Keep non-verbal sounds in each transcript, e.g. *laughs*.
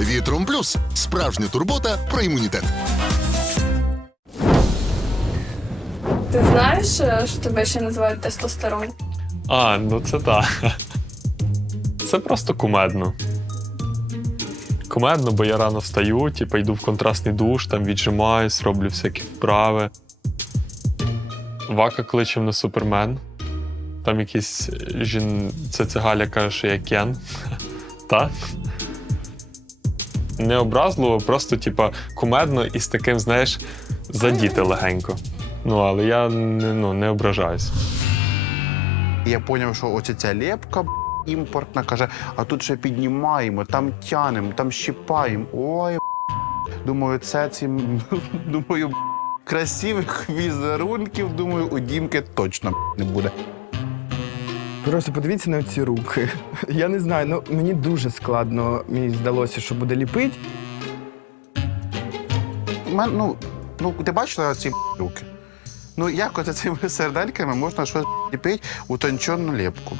Вітром плюс справжня турбота про імунітет. Ти знаєш, е, що тебе ще називають тестостерон? А, ну це так. Це просто кумедно. Кумедно, бо я рано встаю, типу, йду в контрастний душ, там віджимаюсь, роблю всякі вправи. Вака кличе мене супермен. Там якийсь жін... це, це Галя каже, що я Кен. *laughs* Так? Не образливо, просто, типа, кумедно і з таким, знаєш, задіти легенько. Ну, але я не, ну, не ображаюсь. Я зрозумів, що оця ця лепка імпортна каже, а тут ще піднімаємо, там тянемо, там щипаємо. Ой, думаю, це ці *laughs* думаю, красивих візерунків, думаю, у Дімки точно б, не буде. Просто подивіться на ці руки. *laughs* Я не знаю, ну мені дуже складно, мені здалося, що буде ліпити. У мен- ну, ну, ти бачила ці руки? Ну, як оце цими сердельками можна щось ліпити утончену лепку?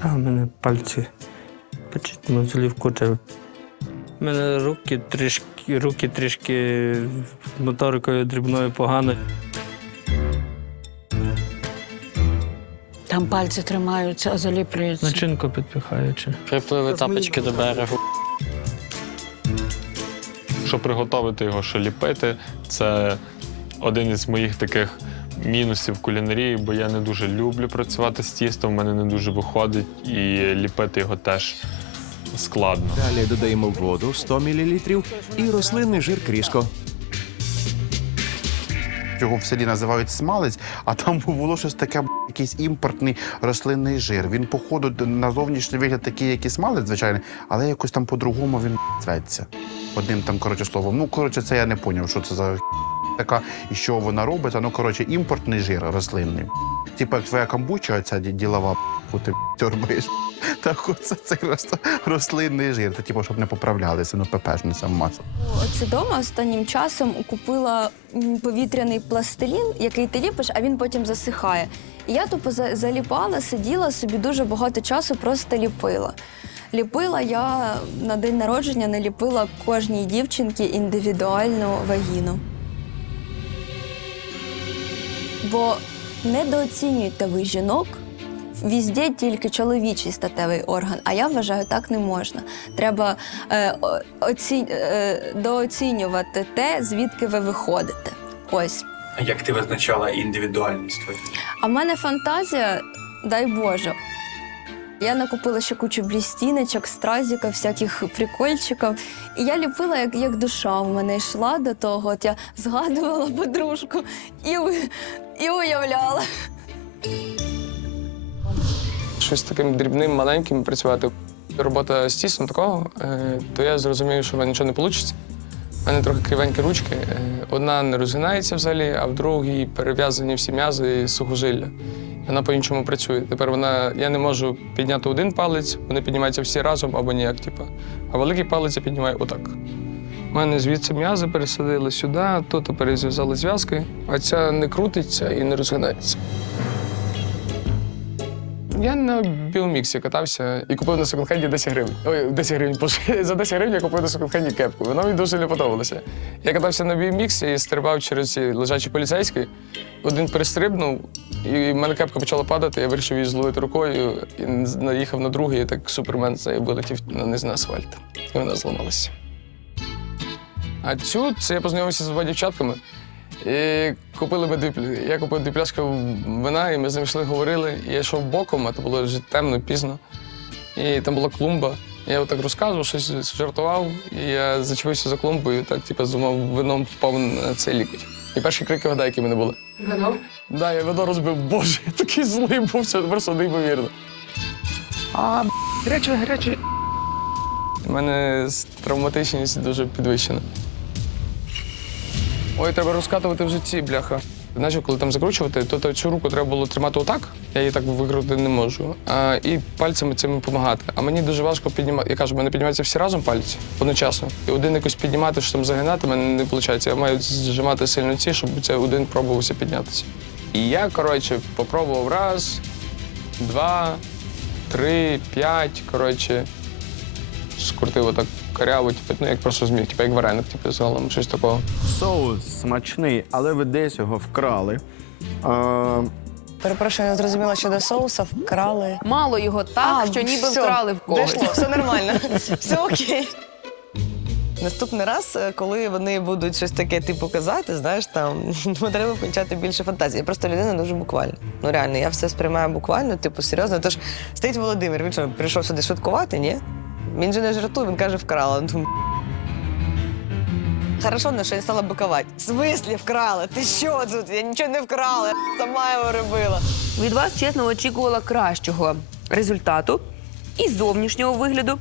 А в мене пальці печуть мозолів куча. У мене руки трішки, руки трішки моторикою дрібною погано. Там пальці тримаються, а заліплюються. Начинку підпихаючи. Припливи тапочки до берегу. Щоб приготувати його, що ліпити, це один із моїх таких мінусів кулінарії, бо я не дуже люблю працювати з тістом, в мене не дуже виходить, і ліпити його теж складно. Далі додаємо воду 100 мл і рослинний жир кріско. Його в селі називають смалець, а там було щось таке, якийсь імпортний рослинний жир. Він, походу, на зовнішній вигляд такий, як і смалець, звичайно, але якось там по-другому він зветься. Одним там, коротше, словом. Ну, коротше, це я не зрозумів, що це за така і що вона робить. Ну, коротше, імпортний жир рослинний. Як твоя камбуча, ця ділова, ти тьорбаєш. Так оце цей рослинний жир. Це типу, щоб не поправлялися, ну пепешниця маса. Оце дома останнім часом купила повітряний пластилін, який ти ліпиш, а він потім засихає. І я тупо за- заліпала, сиділа собі дуже багато часу, просто ліпила. Ліпила я на день народження, наліпила кожній дівчинці індивідуальну вагіну. Бо недооцінюйте ви жінок. Візде тільки чоловічий статевий орган, а я вважаю, так не можна. Треба е, оці, е, дооцінювати те, звідки ви виходите. Ось. Як ти визначала індивідуальність? А в мене фантазія, дай Боже. Я накупила ще кучу блістіночок, стразіків, всяких прикольчиків. І я ліпила, як, як душа в мене йшла до того. От я згадувала подружку і, і уявляла. Щось таким дрібним, маленьким працювати. Робота з тістом такого, е, то я зрозумів, що в мене нічого не вийде. У мене трохи кривенькі ручки. Е, Одна не розгинається взагалі, а в другій перев'язані всі м'язи і сухожилля. Вона по-іншому працює. Тепер вона, я не можу підняти один палець, вони піднімаються всі разом або ніяк, типу. А великий палець я піднімаю отак. У мене звідси м'язи пересадили сюди, тут перев'язали зв'язки, а ця не крутиться і не розгинається. Я на біоміксі катався і купив на секонд-хенді 10 гривень. Ой, 10 гривень. *laughs* За 10 гривень я купив на секонд-хенді кепку. Вона мені дуже не подобалася. Я катався на біоміксі і стрибав через ці лежачі поліцейські. Один перестрибнув, і в мене кепка почала падати. Я вирішив її зловити рукою і наїхав на другий, і так супермен цей вилетів на низ на асфальт. І вона зламалася. А цю це я познайомився з двома дівчатками. І купили ми дві, я купив дві пляшки вина, і ми з ними йшли, говорили. І я йшов боком, а це було вже темно, пізно. І там була клумба. Я отак розказував, щось жартував, і я зачепився за клумбою, і так, типу, з вином впав на цей лікоть. І перші крики гадай, які в мене були. Вино? Так, да, я вино розбив, боже, я такий злий був, це просто неймовірно. А, гаряче, гаряче. У мене травматичність дуже підвищена. Ой, треба розкатувати в житті, бляха. Знаєш, коли там закручувати, то, то цю руку треба було тримати отак, я її так викрутити не можу. А, і пальцями цим допомагати. А мені дуже важко піднімати. Я кажу, в мене піднімаються всі разом пальці одночасно. І один якось піднімати, що там загинати, мене не виходить. Я маю зжимати сильно ці, щоб це один пробувався піднятися. І я, коротше, попробував раз, два, три, п'ять. Коротше, скрутив отак коряву, типу, ну як просто зміг, типу як вареник, типу, загалом, щось такого. Соус смачний, але ви десь його вкрали. А, Перепрошую, я не зрозуміла щодо соуса, вкрали. Мало його так, А, що ніби все, вкрали в когось. Дійшло, все нормально, *laughs* все окей. Наступний раз, е, коли вони будуть щось таке типу казати, знаєш, там *laughs* ну, треба включати більше фантазії. Я просто людина дуже буквально. Ну реально, я все сприймаю буквально, типу, серйозно. Тож стоїть Володимир, він що, прийшов сюди швидкувати, ні? Він же не жартує, він каже, вкрала. Ну, Хорошо, на що я стала бикувати. В смислі вкрала? Ти що тут? Я нічого не вкрала, сама його робила. Від вас чесно очікувала кращого результату і зовнішнього вигляду,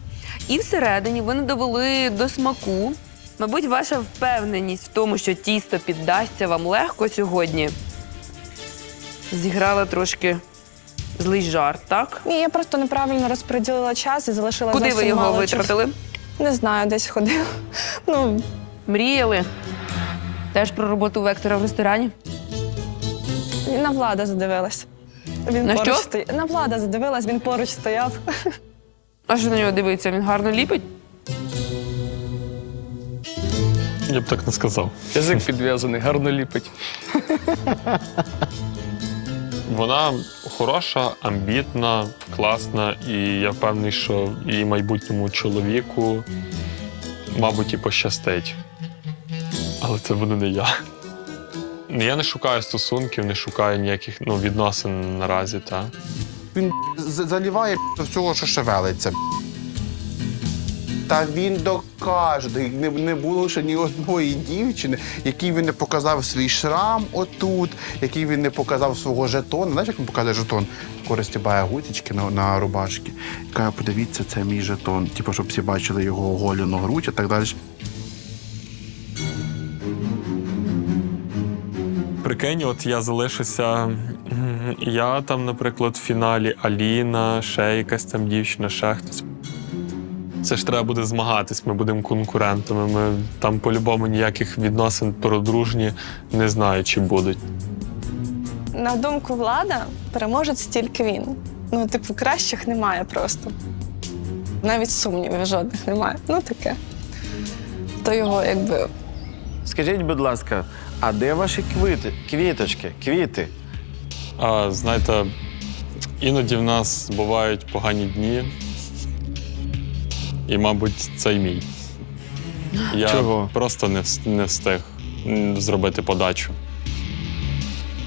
і всередині ви не довели до смаку. Мабуть, ваша впевненість в тому, що тісто піддасться вам легко сьогодні, зіграла трошки злий жарт, так? Ні, я просто неправильно розподілила час і залишила Куди ви його мало часу. витратили? Не знаю, десь ходила. *laughs* Ну, Мріяли? Теж про роботу вектора в ресторані? на влада задивилась. Він На поруч що? стояв. На влада задивилась, він поруч стояв. *laughs* А що на нього дивиться? Він гарно ліпить? Я б так не сказав. Язик підв'язаний, гарно ліпить. *laughs* Вона хороша, амбітна, класна, і я впевнений, що її майбутньому чоловіку, мабуть, і пощастить. Але це буде не я. Я не шукаю стосунків, не шукаю ніяких ну, відносин наразі, Та. Він заліває всього, що шевелиться. Та він докаже, не, не було ще ні одної дівчини, якій він не показав свій шрам отут, який він не показав свого жетона. Знаєш, як він показує жетон? Коли стібає гутічки на, на рубашки. Каже, подивіться, це мій жетон. Типу, щоб всі бачили його оголену грудь і так далі. Прикинь, от я залишуся. Я там, наприклад, в фіналі Аліна, ще якась там дівчина, ще хтось. Це ж треба буде змагатись, ми будемо конкурентами. Ми там по-любому ніяких відносин про дружні не знаю, чи будуть. На думку влада, переможець тільки він. Ну, типу, кращих немає просто. Навіть сумнівів жодних немає. Ну таке. То його якби скажіть, будь ласка, а де ваші квіти, квіточки, квіти? А знаєте, іноді в нас бувають погані дні. І, мабуть, це й мій. Я Чого? просто не, вс- не встиг м, зробити подачу.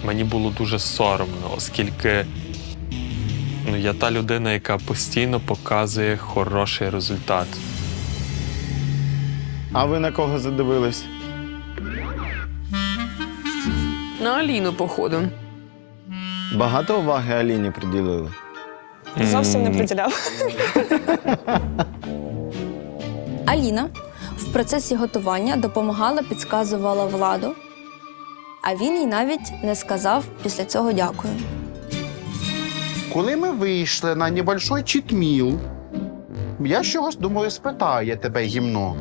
Мені було дуже соромно, оскільки ну, я та людина, яка постійно показує хороший результат. А ви на кого задивились? На Аліну, походу. Багато уваги Аліні приділили? зовсім не приділяв. *laughs* Аліна в процесі готування допомагала, підказувала владу, а він їй навіть не сказав після цього дякую. Коли ми вийшли на небольшой читміл, я чогось думаю, спитаю тебе гімно.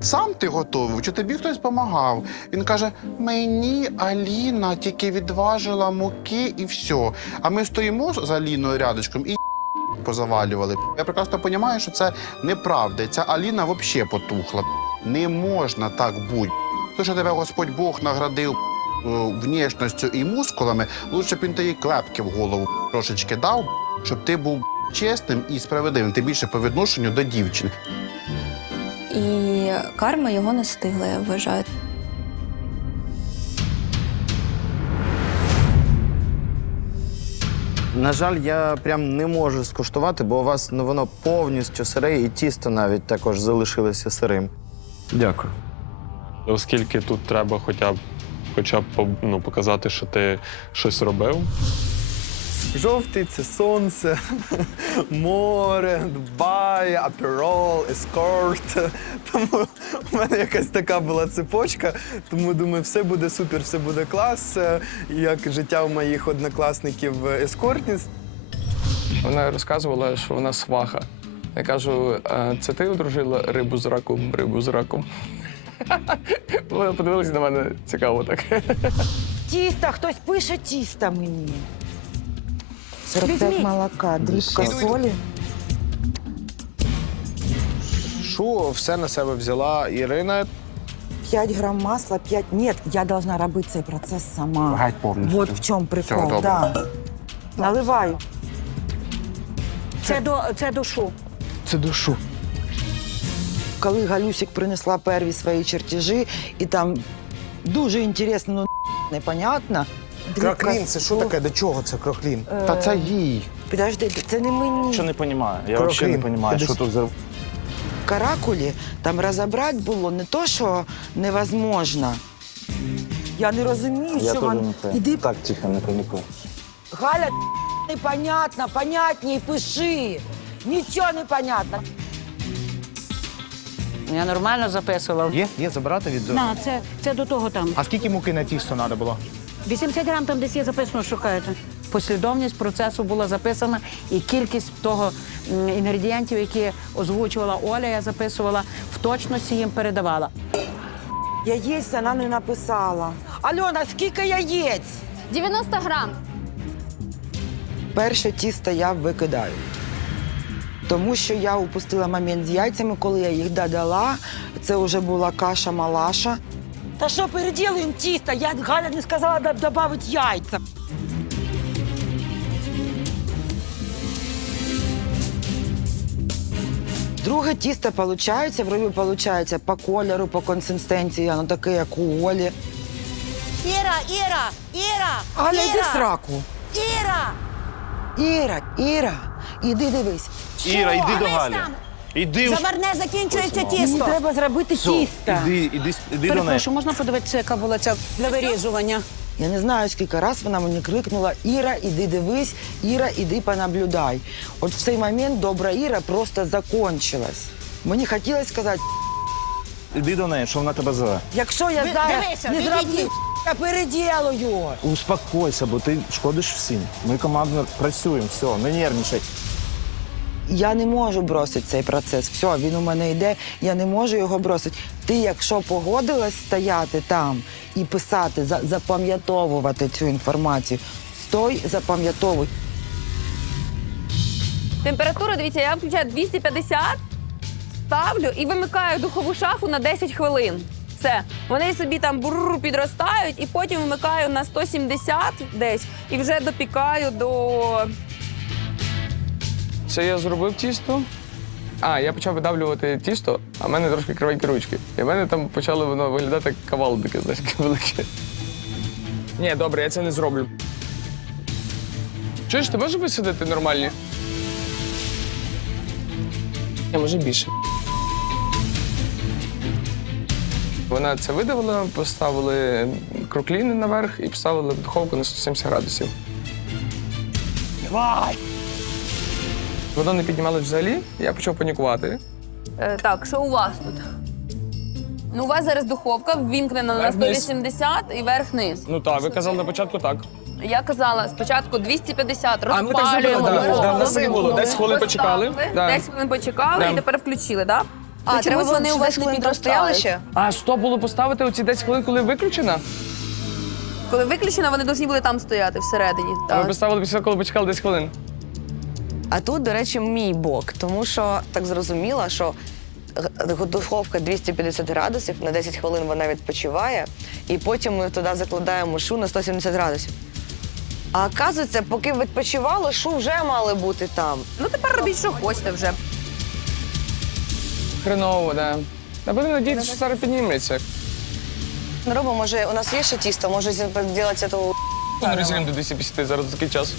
Сам ти готовий, чи тобі хтось допомагав? Він каже: мені Аліна тільки відважила муки і все. А ми стоїмо з Аліною рядочком і позавалювали. Я прекрасно розумію, що це неправда. Ця Аліна взагалі потухла. Не можна так бути. То, що тебе Господь Бог наградив е, внешністю і мускулами, лучше б він тобі клепки в голову трошечки дав, щоб ти був чесним і справедливим, тим більше по відношенню до дівчини. І карма його не стигла, я вважаю. На жаль, я прям не можу скуштувати, бо у вас ну, воно повністю сире, і тісто навіть також залишилося сирим. Дякую. Оскільки тут треба хоча б, хоча б ну, показати, що ти щось робив. Жовтий це сонце, море, Дубай, аперол, ескорт. Тому в мене якась така була цепочка. Тому думаю, все буде супер, все буде клас. Е, Як життя у моїх однокласників ескортниць. Вона розказувала, що вона сваха. Я кажу: це ти одружила рибу з раком, рибу з раком. *laughs* Вона подивилася на мене цікаво так. Тісто, хтось пише тісто мені. 45 молока, дрібка солі. чашу все на себе взяла Ірина. 5 грам масла, 5... Нет, я должна робити цей процес сама. Геть повністю. Вот в чому Все, прикол, добре. да. Наливаю. Це до це до що? Це душу. Коли Галюсик принесла перві свої чертежі, і там дуже інтересно, ну непонятно. Краклін, це що таке? До чого це краклін? Та це їй. Підожди, це не мені. Що не розумію? Я взагалі не розумію, що тут за каракулі там розібрати було не то, що невозможно. Я не розумію, що вон... Іди, Так, тихо, не панікуй. Галя, непонятно, понятней пиши. Нічого не понятно. Я нормально записувала. Є, є, забирати від. На, це, це до того там. А скільки муки на тісто треба було? 80 грам там десь є записано, шукаєте. Послідовність процесу була записана, і кількість того інгредієнтів, які озвучувала Оля, я записувала, в точності їм передавала. Яєць вона не написала. Альона, скільки яєць? 90 грам. Перше тісто я викидаю. Тому що я упустила момент з яйцями, коли я їх додала. Це вже була каша-малаша. Та що переділуємо тісто? Я Галя не сказала додати яйця. Друге тісто виходить, вроді виходить по кольору, по консистенції, воно таке, як у Олі. Іра, Іра, Іра! Галя, йди сраку. Іра! Іра, Іра, іди дивись. Іра, йди до Галі. Іди у Заварне закінчується Мені тісто. треба зробити тісто. Іди, іди, іди до неї. Перепрошую, можна подивитися, яка була ця для вирізування? Я не знаю, скільки раз вона мені крикнула: Іра, іди дивись, Іра, іди понаблюдай. От в цей момент добра Іра просто закончилась. Мені хотілося сказати, Іди до неї, що вона тебе зове. якщо я Ви- зараз дивися, не відійдіть. зроблю, я переділаю. Успокойся, бо ти шкодиш всім. Ми командно працюємо, все, не нервничай. Я не можу бросити цей процес. Все, він у мене йде, я не можу його бросити. Ти, якщо погодилась стояти там і писати, запам'ятовувати цю інформацію, стой, запам'ятовуй. Температура, дивіться, я включаю 250, ставлю і вимикаю духову шафу на 10 хвилин. Все. Вони собі там бурр підростають, і потім вимикаю на 170 десь і вже допікаю до. Це я зробив тісто. А, я почав видавлювати тісто, а в мене трошки кривенькі ручки. І в мене там почало воно виглядати як кавал таке, знаєш, таке велике. Ні, добре, я це не зроблю. Чуєш, ти можеш висадити нормальні? Я може більше. Вона це видавила, поставили крокліни наверх і поставили в духовку на 170 градусів. Давай! Воно не піднімалось взагалі, я почав панікувати. Е, так, що у вас тут? Ну, у вас зараз духовка ввімкнена на Верх-низ. 180 і верх-низ. Ну так, ви казали на початку так. Я казала, спочатку 250, А, ми так зробили, да, духовку, да, в нас так і було. 10 хвилин почекали. поставили, Да. 10 хвилин почекали Да. і тепер включили, так? А, треба було, вони у вас 10 не підростали? ще? А стоп було поставити оці 10 хвилин, коли виключена? Коли виключено, вони повинні були там стояти всередині. А Так. Поставили після коли почекали 10 хвилин. А тут, до речі, мій бок, тому що так зрозуміла, що духовка 250 градусів, на 10 хвилин вона відпочиває, і потім ми туди закладаємо шу на 170 градусів. А оказується, поки відпочивало, шу вже мали бути там. Ну тепер робіть, що хочете вже. Хреново, да. Та будемо надіятися, що зараз підніметься. Робимо, може, у нас є ще тісто, може зробити цього. Ну, до 250, зараз такий час.